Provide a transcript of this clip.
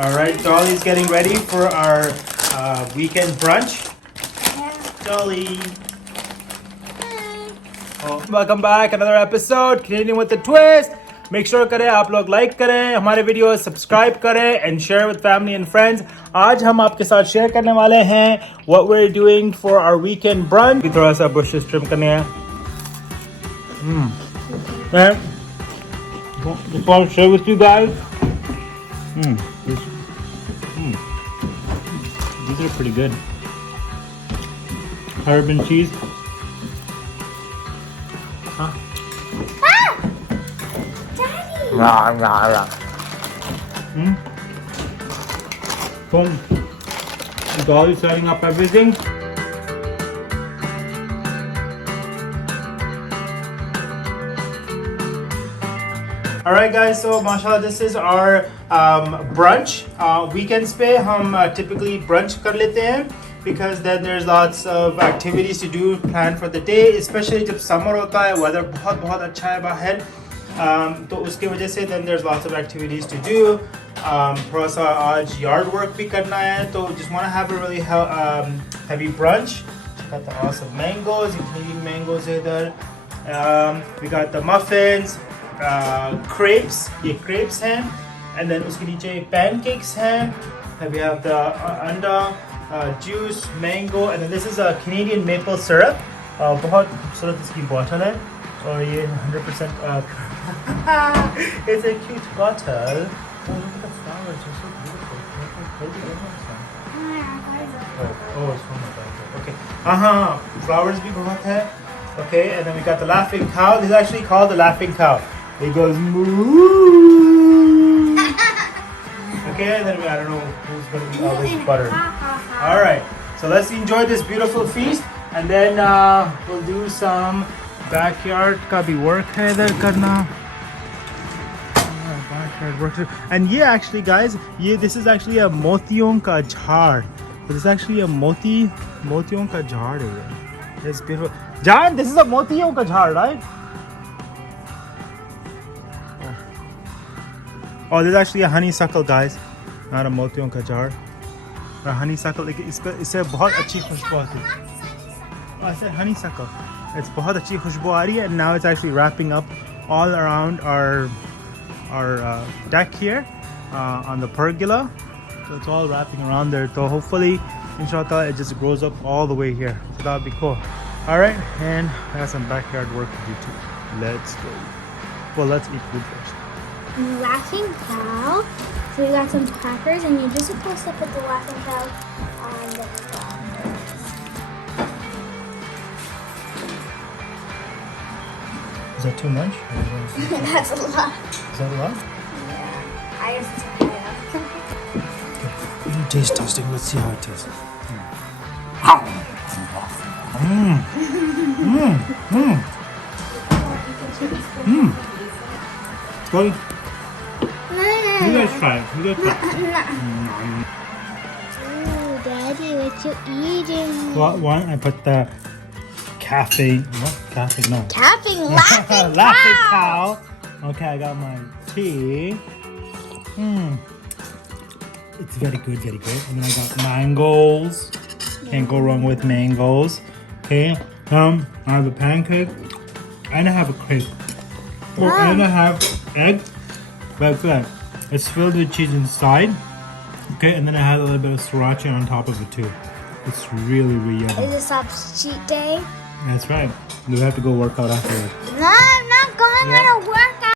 All right, Dolly's getting ready for our weekend brunch. Yeah. Dolly. Oh, welcome back, another episode, Canadian with a twist. Make sure करें आप लोग like करें हमारे video subscribe करें and share with family and friends. आज हम आपके साथ शेयर करने वाले हैं what we're doing for our weekend brunch. थोड़ा सा bushes trim करने हैं. And just want to share with you guys. These are pretty good. Herb and cheese. Huh? Daddy! Boom. Dolly setting up everything. Alright guys, so mashallah this is our brunch. Weekends पे हम typically brunch कर लेते हैं because then there's lots of activities to do planned for the day, especially जब summer होता है, weather बहुत बहुत अच्छा है बाहर, तो उसके वजह से then there's lots of activities to do. थोड़ा सा आज yard work भी करना है, तो just want to have a really heavy brunch. Got the awesome mangoes, you can eat mangoes इधर. We got the muffins. Crepes, ये crepes हैं, and then उसके नीचे pancakes हैं. We have the anda, juice, mango, and then this is a Canadian maple syrup. बहुत खूबसूरत इसकी bottle है, और ये 100% it's a cute bottle. Oh, look at the flowers, they're so beautiful. Oh, it's from the bottle. Okay. Flowers भी बहुत है. Okay, and then we got the laughing cow. This is actually called the laughing cow. It goes moo. Okay, and then I don't know who's going to be all this butter. All right, so let's enjoy this beautiful feast, and then we'll do some backyard का भी work है इधर करना. Backyard work. And yeah, actually, guys, this is actually a motiyon का झाड़. This is actually a motiyon का झाड़ है. It's beautiful. John, this is a motiyon का झाड़, right? Oh, this is actually a honeysuckle, guys, not a motiyon का झाड़. A honeysuckle, इससे बहुत अच्छी खुशबू आती है. I said honeysuckle. It's बहुत अच्छी खुशबू आ रही है, and now it's actually wrapping up all around our deck here on the pergola. So it's all wrapping around there. So hopefully, inshallah, it just grows up all the way here. So that would be cool. All right, and I got some backyard work to do too. Let's go. Well, let's eat food first. Laughing cow. So we got some crackers, and you're just supposed to put the laughing cow on the crackers. Is that too much? That's a lot. Is that a lot? Yeah. I just Okay. Taste testing. Let's see how it tastes. Good. You guys try it. You guys try it. Ooh, Daddy, what you eating? Well, one, I put the caffeine. What? Caffeine? No. Capping laughing Laughing cow. cow. Okay, I got my tea. It's very good, very good. And then I got mangoes. Can't go wrong with mangoes. Okay. I have a pancake. And I have a cake. Oh, and I have egg. That's it. It's filled with cheese inside. Okay, and then I had a little bit of sriracha on top of it too. It's really, really yummy. Is this Op's cheat day? That's right. We have to go work out afterwards.